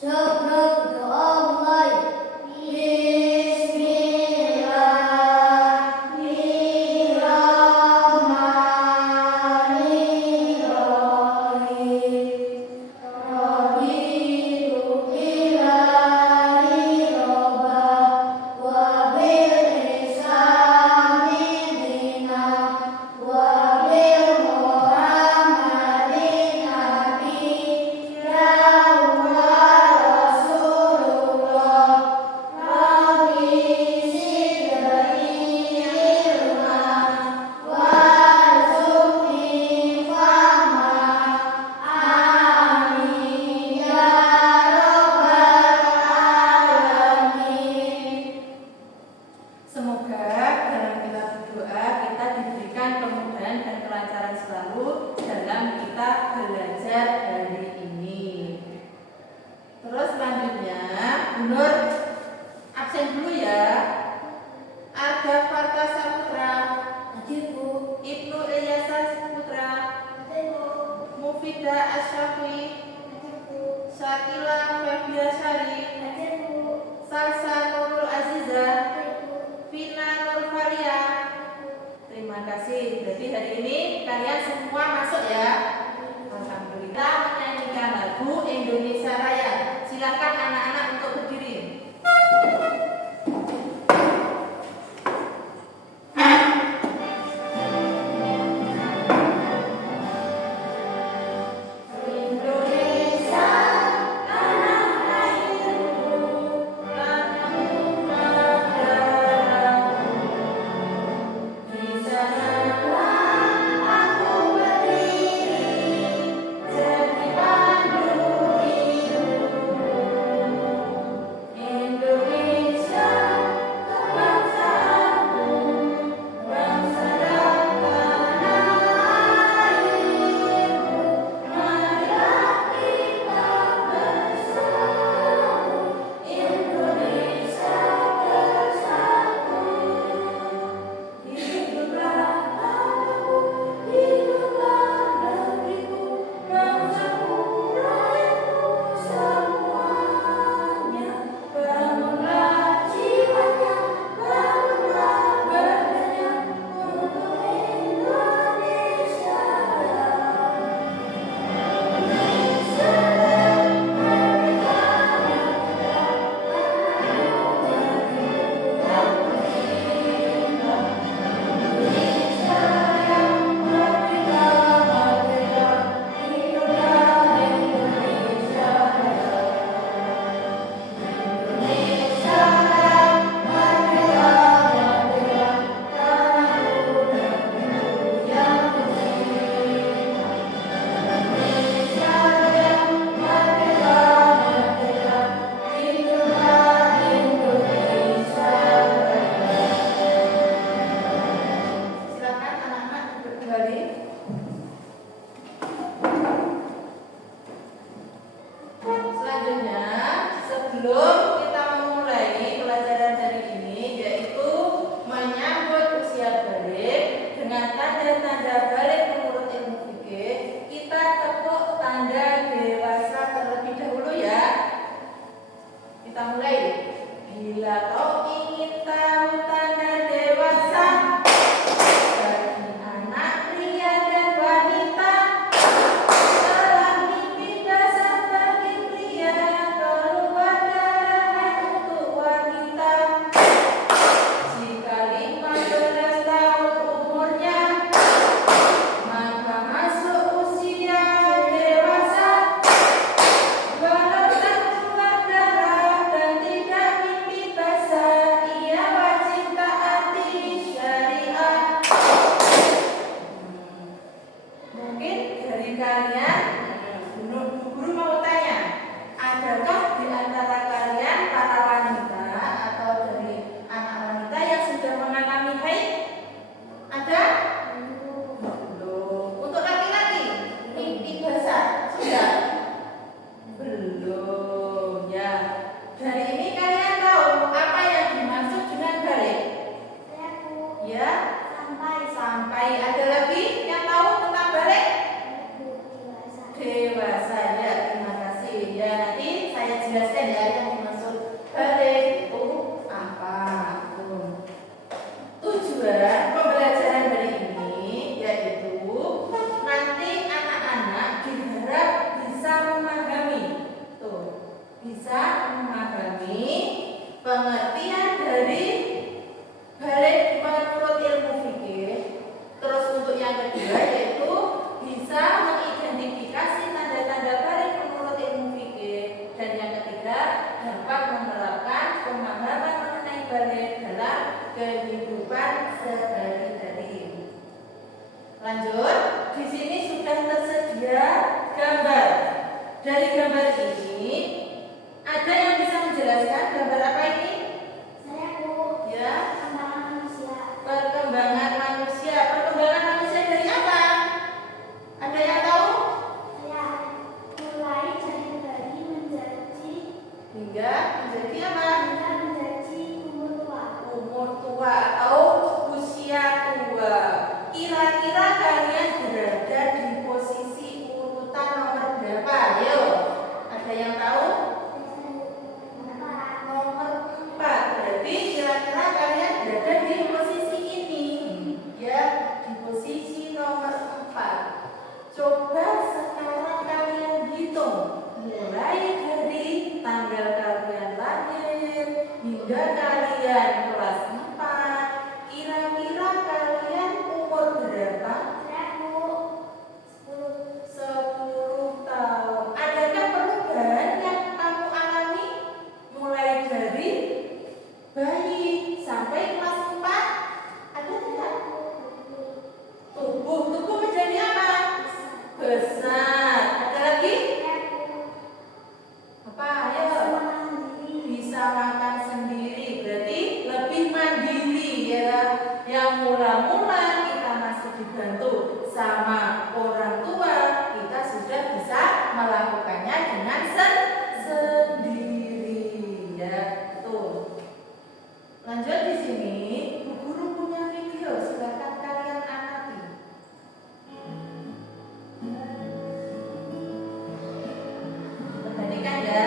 Sebelum doa mulai, semoga dalam kita berdoa kita diberikan kemudahan dan kelancaran selalu dalam kita belajar hari ini. Terus selanjutnya, Bu Nur absen dulu ya. Arga Farta Saputra, Hadir Bu. Ibnu Ilyasa Saputra, Hadir Bu. Mufida Asyafi, Hadir Bu. Syakila Febiasari, Hadir Bu. Salsa Nurul Aziza, Hadir Bu. Vina Nurfalia. Terima kasih. Jadi hari ini kalian semua masuk ya. Alhamdulillah. Kita menyanyikan lagu Indonesia Raya. Silakan anak-anak untuk berdiri. Indonesia tanah airku, tanahku negaraku. Di sanalah aku berdiri, jelaskan ya yang dimaksud balik itu apa. Tuh. Tujuan pembelajaran hari ini yaitu nanti anak-anak diharap bisa memahami, bisa memahami pengertian dari balik menurut ilmu fikih. Terus untuk yang kedua yaitu bisa mengidentifikasi tanda-tanda balik menurut ilmu fikih. Dan yang ketiga dapat menerapkan pemahaman mengenai balik dalam kehidupan sehari-hari. Lanjut, di sini sudah tersedia gambar. Dari gambar ini ada yang bisa menjelaskan gambar apa ini? Saya Bu. Ya, Perkembangan manusia. perkembangan manusia. Perkembangan manusia dari apa? Ada yang tahu? Saya mulai dari bayi menjadi Hingga menjadi apa? hingga menjadi umur tua. Umur tua atau usia tua. Kira-kira kalian berada di posisi urutan nomor berapa? Ayo, ada yang tahu? Nomor 4. Berarti kira-kira kalian berada di posisi ini. Ya, di posisi nomor 4. Coba sekarang kalian hitung mulai dari tanggal kalian lahir hingga kalian kelas 4. Kira-kira kalian umur berapa? Saya Bu. 10. 10 tahun. Adakah perubahan yang kamu alami mulai dari bayi sampai kelas 4? Ada tidak? Tubuh menjadi apa? Besar. Ada lagi? Saya Bu. Apa? Ayo. Semangat sendiri. Bisa makan sendiri. Berarti lebih mandiri ya. Yang mula-mula kita masih dibantu sama orang tua, kita sudah bisa melakukannya dengan sendiri ya. Tuh. Lanjut di sini, Bu Guru punya video, silakan kalian amati. Perhatikan ya.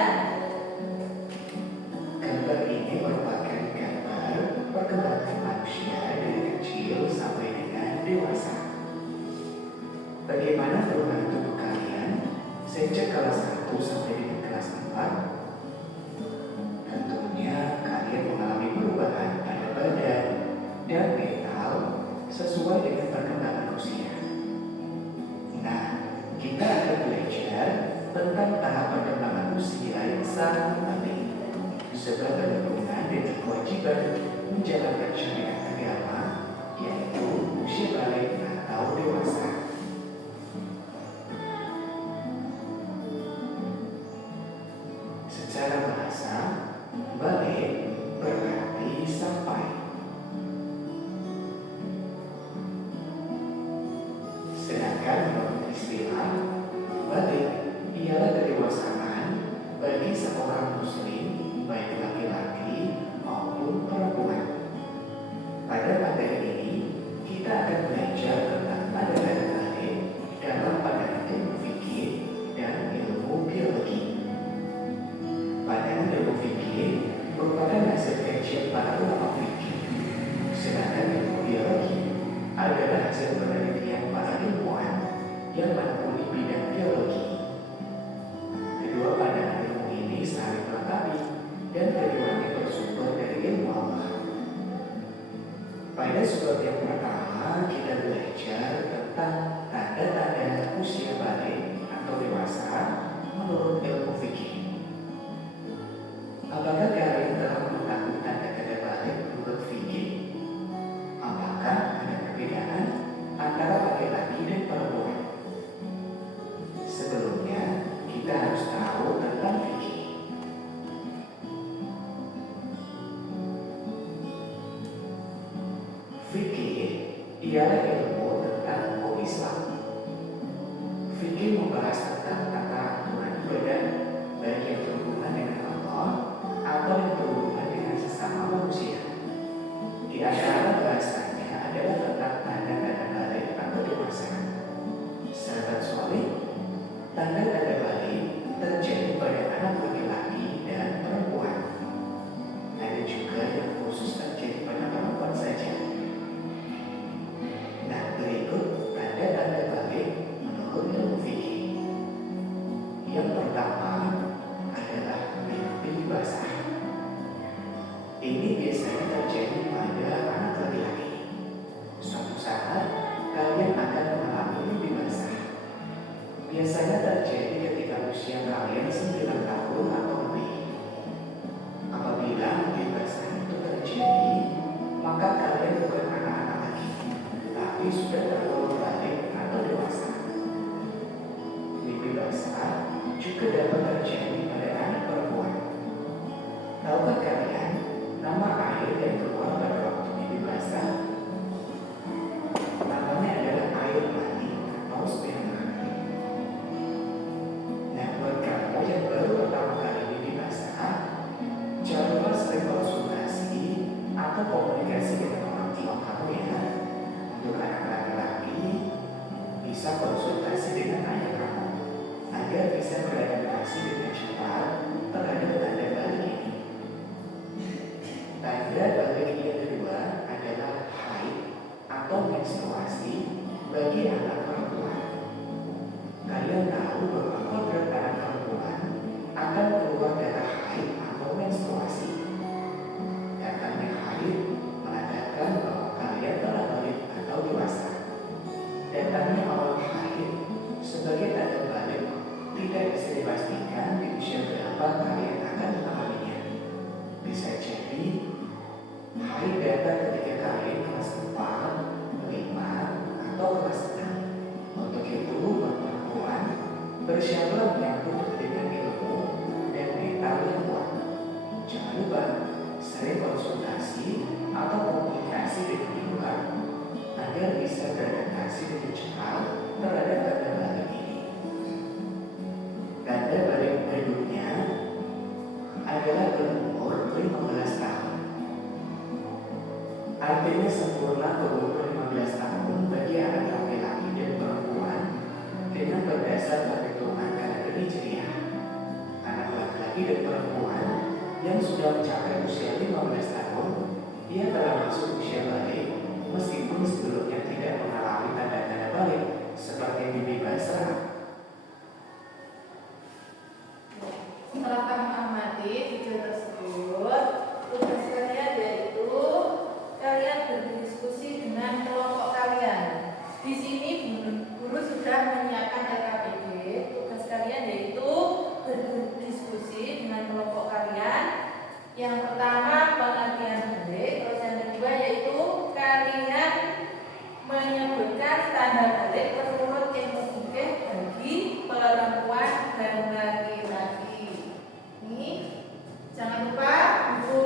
Gambar ini merupakan gambar perkembangan manusia dari kecil sampai dengan dewasa. Bagaimana perubahan tubuh kalian sejak kelas 1 sampai dengan kelas 4? Tentunya kalian mengalami perubahan pada badan dan mental sesuai dengan perkembangan usia. Nah, kita akan belajar tentang tahap perkembangan usia yang sangat penting sebab berhubungan dengan kewajiban menjalankan syariat agama, yaitu usia balik atau dewasa. Secara bahasa, balik berarti sampai. Sedangkan menurut istilah, balik ialah kedewasaan bagi seorang muslim, baik laki-laki maupun perempuan. Pada materi ini, kita akan belajar tentang tanda-tanda balik dalam pandangan ilmu fikih dan ilmu biologi. Pandangan ilmu fikih merupakan hasil kajian para ulama fikih, sedangkan ilmu biologi adalah hasil penelitian para ilmuwan yang menekuni bidang biologi. Kedua pandangan ilmu ini saling melengkapi dan keduanya bersumber dari ilmu Allah. Pada surat yang pertama kita belajar tentang tanda-tanda usia balik atau dewasa menurut ilmu fikih. Apakah kalian telah mengetahui tanda-tanda balik menurut fikih? Apakah ada perbedaan antara laki-laki dan perempuan? Sebelumnya, kita harus tahu tentang fikih. Fikih ialah ilmu tentang hukum Islam. Fikih membahas tentang tata aturan ibadah, baik yang berhubungan dengan Allah atau yang berhubungan dengan sesama manusia. Di antara bahasanya adalah tentang tanda-tanda balik atau dewasa. Sahabat soleh, tanda-tanda balik terjadi pada anak laki-laki Yang pertama adalah mimpi basah. Ini biasanya terjadi pada anak laki-laki. Suatu saat kalian akan mengalami mimpi basah. Biasanya terjadi ketika usia kalian 9 tahun atau lebih. Apabila mimpi basah itu terjadi, maka kalian bukan anak-anak lagi, tapi sudah tergolong balik atau dewasa. Mimpi basah juga dapat terjadi pada anak perempuan. Tahukah kalian nama air yang keluar pada waktu mimpi basah? Namanya adalah air mani atau sperma. Nah, buat kamu yang baru pertama kali mimpi basah, jangan lupa sering konsultasi atau komunikasi dengan orang tua kamu ya. Untuk anak laki-laki, bisa konsultasi dengan ayah kamu agar bisa beradaptasi dengan cepat terhadap tanda balik ini. Tanda balik yang kedua adalah haid atau menstruasi bagi anak perempuan. Kalian tahu bahwa kodrat anak perempuan akan keluar darah haid atau menstruasi. Datangnya haid menandakan bahwa kalian telah balik atau dewasa. Datangnya awal haid sebagai tanda balik tidak bisa dipastikan di usia berapa kalian akan mengalaminya. Bisa jadi haid datang ketika kalian kelas 4, 5, atau kelas 6. Untuk itu, buat perempuan, bersiaplah menyambut dengan ilmu dan mental yang kuat. Jangan lupa sering konsultasi atau komunikasi dengan ibu kamu agar bisa beradaptasi dengan cepat terhadap tanda balik ini. Tanda balik berikutnya adalah berumur 15 tahun. Artinya sempurna berumur 15 tahun bagi anak laki-laki dan perempuan dengan berdasar perhitungan kalender Hijriah. Anak laki-laki dan perempuan yang sudah mencapai usia 15 tahun, ia telah masuk usia balik meskipun sebelumnya tidak mengalami tanda-tanda balik seperti mimpi basah. Setelah kamu amati video tersebut, tugas kalian yaitu kalian berdiskusi dengan kelompok kalian. Di sini guru sudah menyiapkan LKPD. Tugas kalian yaitu berdiskusi dengan kelompok kalian. Yang pertama pengertian balik, terus yang kedua yaitu kalian menyebutkan standar balik menurut yang tersusun bagi perempuan dan laki-laki. Ini jangan lupa buku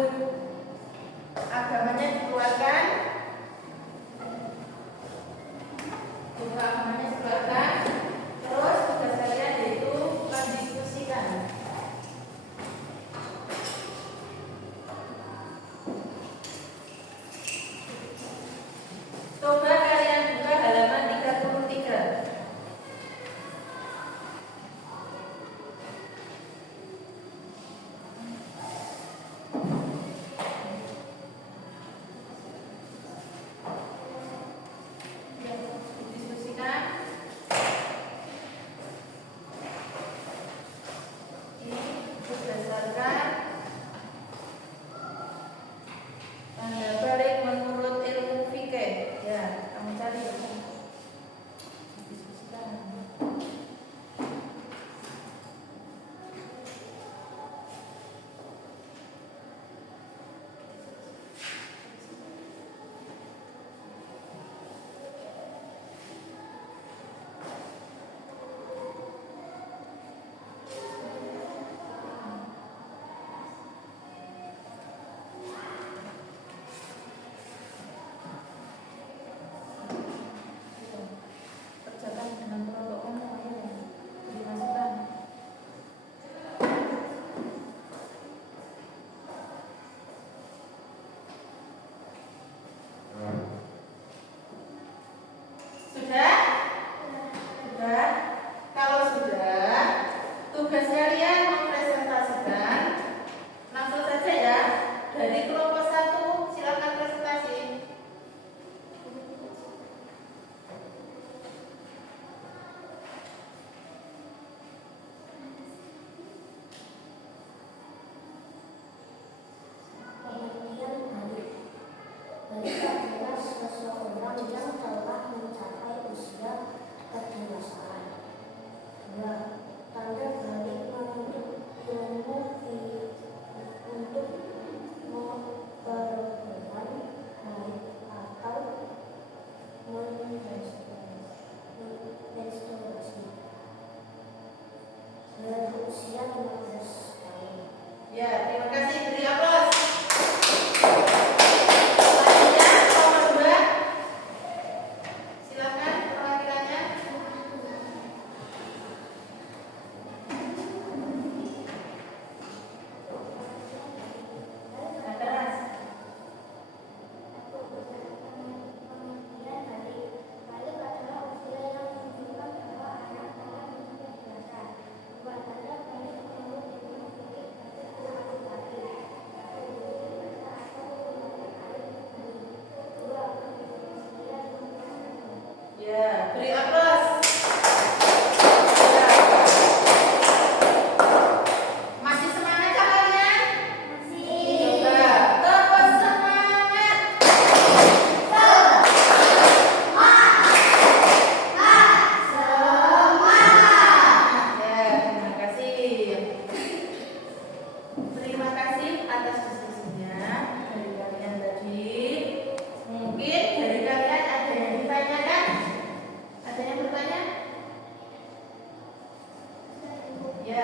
agamanya dikeluarkan. Buku agamanya dikeluarkan. Terus tugas kalian yaitu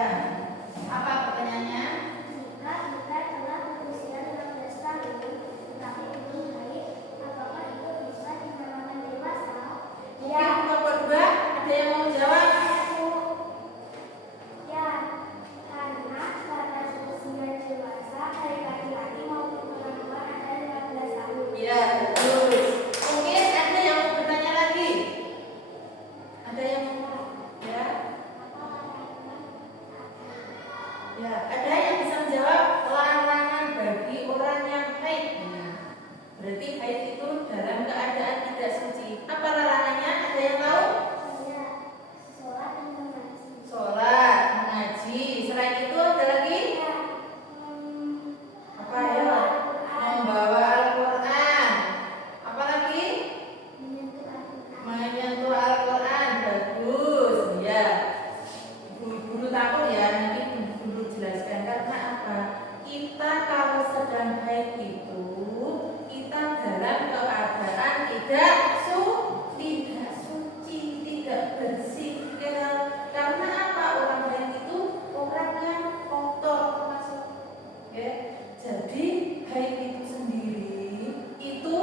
Ya. Apa pertanyaannya? Jika kita telah berusia 15 tahun tetapi belum haid, apakah itu bisa dinamakan dewasa? Mungkin kelompok 2 ada yang mau jawab? Ya, karena batas usia dewasa dari laki-laki maupun perempuan ada 15 tahun. Ya, betul. Mungkin ada yang mau bertanya lagi? Ada yang mau? Ya. Ya, ada yang bisa menjawab larangan bagi orang yang haid. Berarti haid itu dalam keadaan tidak suci. Apa larangannya? Ada yang tahu? Ya, sholat dan mengaji. Sholat, mengaji. Selain itu ada lagi? Ya, Apa ya? Membawa Al-Quran. Apa lagi? menyentuh Al-Quran. Menyentuh Al-Quran. Bagus. Ya. Guru takut ya, nanti guru jelaskan karena apa? Kita kalau sedang haid itu kita dalam keadaan tidak suci, tidak bersih. Karena apa? Orang haid itu orang yang kotor termasuk. Ya. Jadi haid itu sendiri itu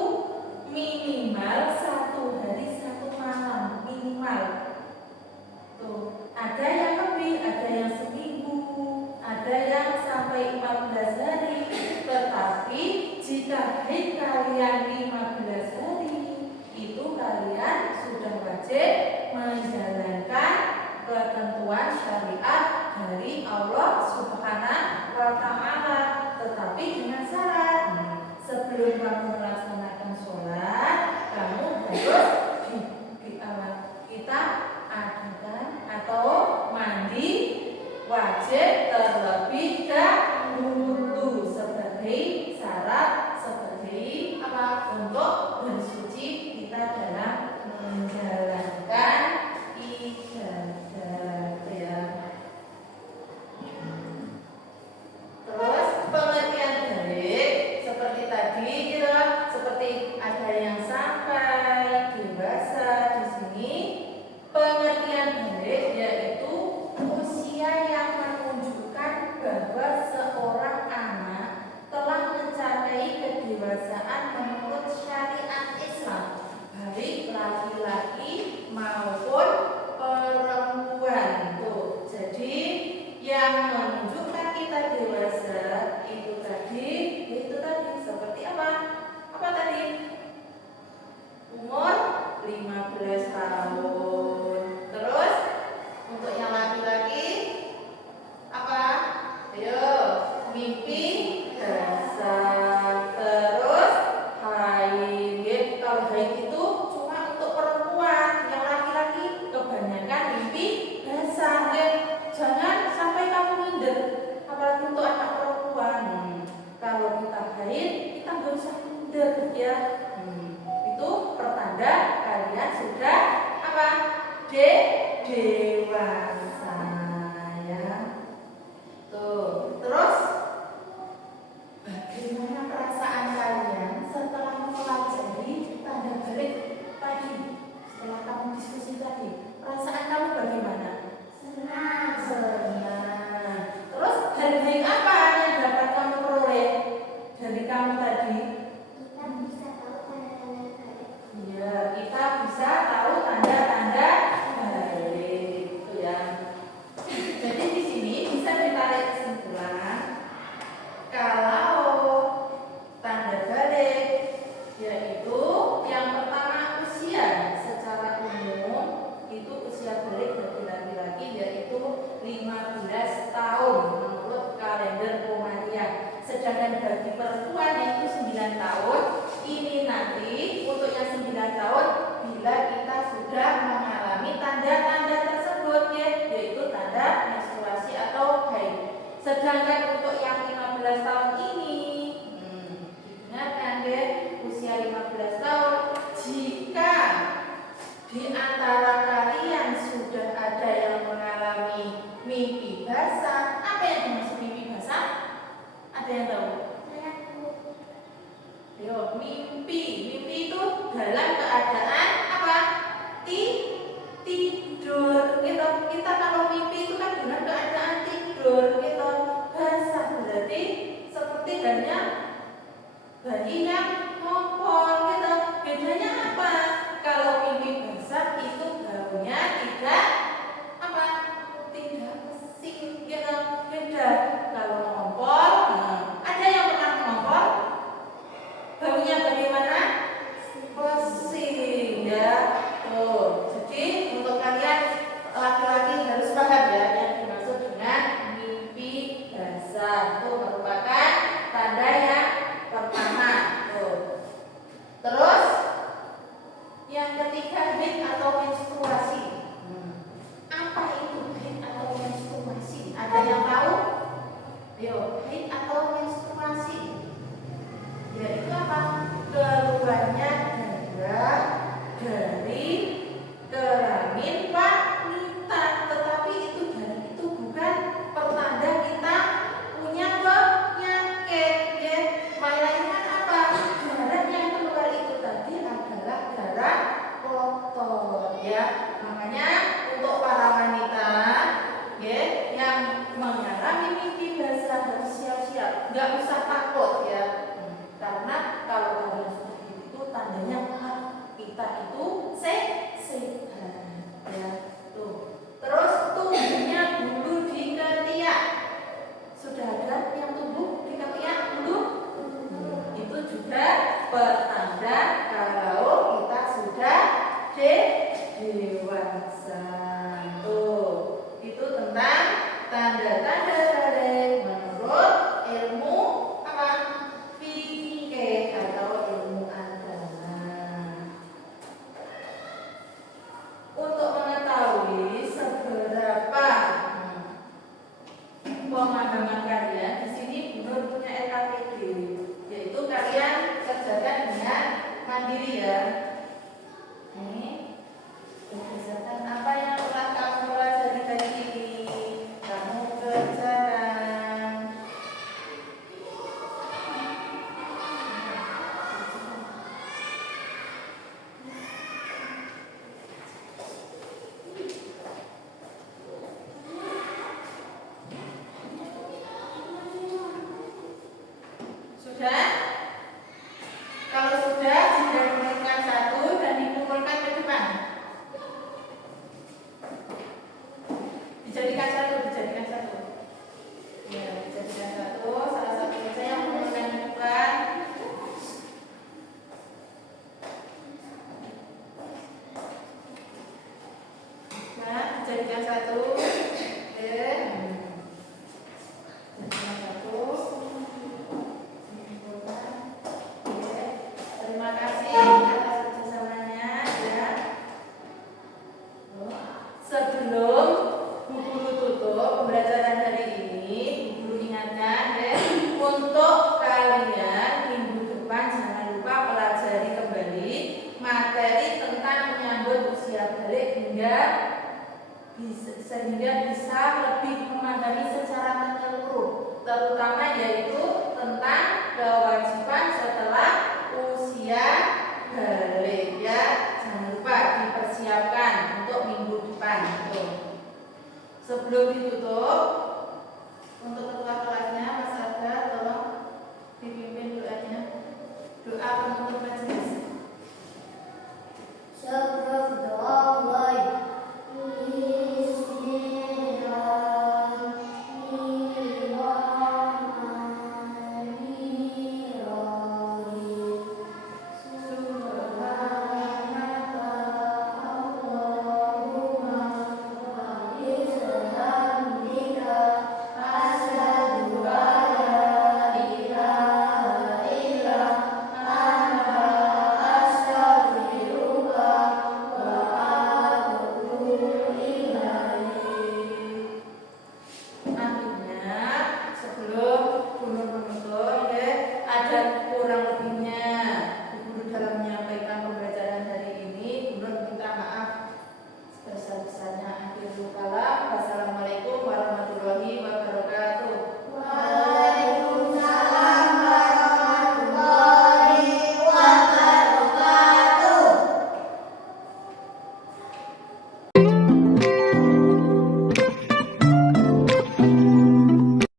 minimal 1 hari 1 malam minimal. Tuh, ada yang lebih, ada yang seminggu, ada yang sampai 14 hari. Tetapi jika haid kalian 15 hari, itu kalian sudah wajib menjalankan ketentuan syariat dari Allah Subhanahu wa Ta'ala. Tetapi dengan syarat, sebelum kamu melaksanakan sholat, kamu harus kita adakan atau mandi wajib terlebih dahulu sebagai syarat seperti apa untuk bersuci kita dalam menjalankan ibadah ya. Terus pengertian balik seperti tadi gitu, seperti ada yang sampai dewasa di sini. Pengertian balik yaitu usia yang menunjukkan bahwa seorang anak telah mencapai kedewasaan menurut syariat Islam, baik laki-laki maupun perempuan. Tuh, jadi yang menunjukkan kita dewasa itu tadi seperti apa? Apa tadi? Umur 15 tahun. Terus untuk yang laki-laki apa? Ayo, mimpi basah. Terus haid. Kalau haid itu cuma untuk perempuan. Yang laki-laki kebanyakan mimpi basah. Jangan sampai kamu minder. Apalagi untuk anak perempuan. Kalau kita haid, kita nggak usah minder ya. Itu pertanda kalian sudah apa? Dewasa ya. Tuh, terus bagaimana perasaan kalian setelah mempelajari tanda balik tadi? Setelah kamu diskusi tadi, perasaan kamu bagaimana? Senang. Senang. Terus hari apa yang dapat kamu peroleh dari kamu tadi? Kita bisa tahu tanda-tanda balik. Iya, kita bisa tahu tanda-tanda balik itu ya. Jadi di sini bisa ditarik kesimpulan kalau tanda balik yaitu yang pertama usia secara umum itu usia balik bagi laki-laki yaitu 15 tahun menurut kalender Komariah. Sedangkan bagi perempuan yaitu 9 tahun. Ini nanti untuk yang 9 tahun bila kita sudah mengalami tanda-tanda tersebut yaitu tanda menstruasi atau haid. Sedangkan untuk yang 15 tahun ini ingatkan usia 15 tahun jika di antara kalian sudah ada yang mengalami mimpi basah. Apa yang dimaksud mimpi basah? Ada yang tahu? Yo, mimpi itu dalam keadaan apa? Tidur. Kita kalau mimpi itu kan dalam keadaan tidur. Ayo, haid atau menstruasi? Yaitu apa? Keluarnya darah dari kelamin wanita. Tetapi itu bukan pertanda kita punya penyakit, ya. Melainkan apa? Darah yang keluar itu tadi adalah darah kotor, ya. Makanya untuk para wanita, ya, yang mengalami mimpi basah harus siap-siap, nggak usah takut, ya. Karena kalau kalian seperti itu tandanya kita itu sehat, ya. Tuh. Terus tumbuhnya bulu di ketiak. Sudah ada yang tumbuh di ketiak bulu? Itu juga pertanda kalau kita sudah dewasa. Tuh. Itu tentang tanda-tanda balik menurut ilmu apa? Fikih atau ilmu agama. Untuk mengetahui seberapa pemahaman kalian, di sini Nur punya LKPD, yaitu kalian kerjakan dengan mandiri, ya. Nih, berdasarkan apa yang telah kamu pelajari dari ini, kamu kerjakan. Sudah? Kalau sudah, dijadikan satu dan dikumpulkan ke depan. Dijadikan satu. Ya, dijadikan satu. Salah satu saja yang mengumpulkan ke depan. Nah, dijadikan satu. Oke. Dijadikan satu. Oke. Terima kasih atas kerjasamanya, ya. Sebelum Bu Guru tutup pembelajaran hari ini, Bu Guru ingatkan, ya, untuk kalian minggu depan jangan lupa pelajari kembali materi tentang menyambut usia balik sehingga bisa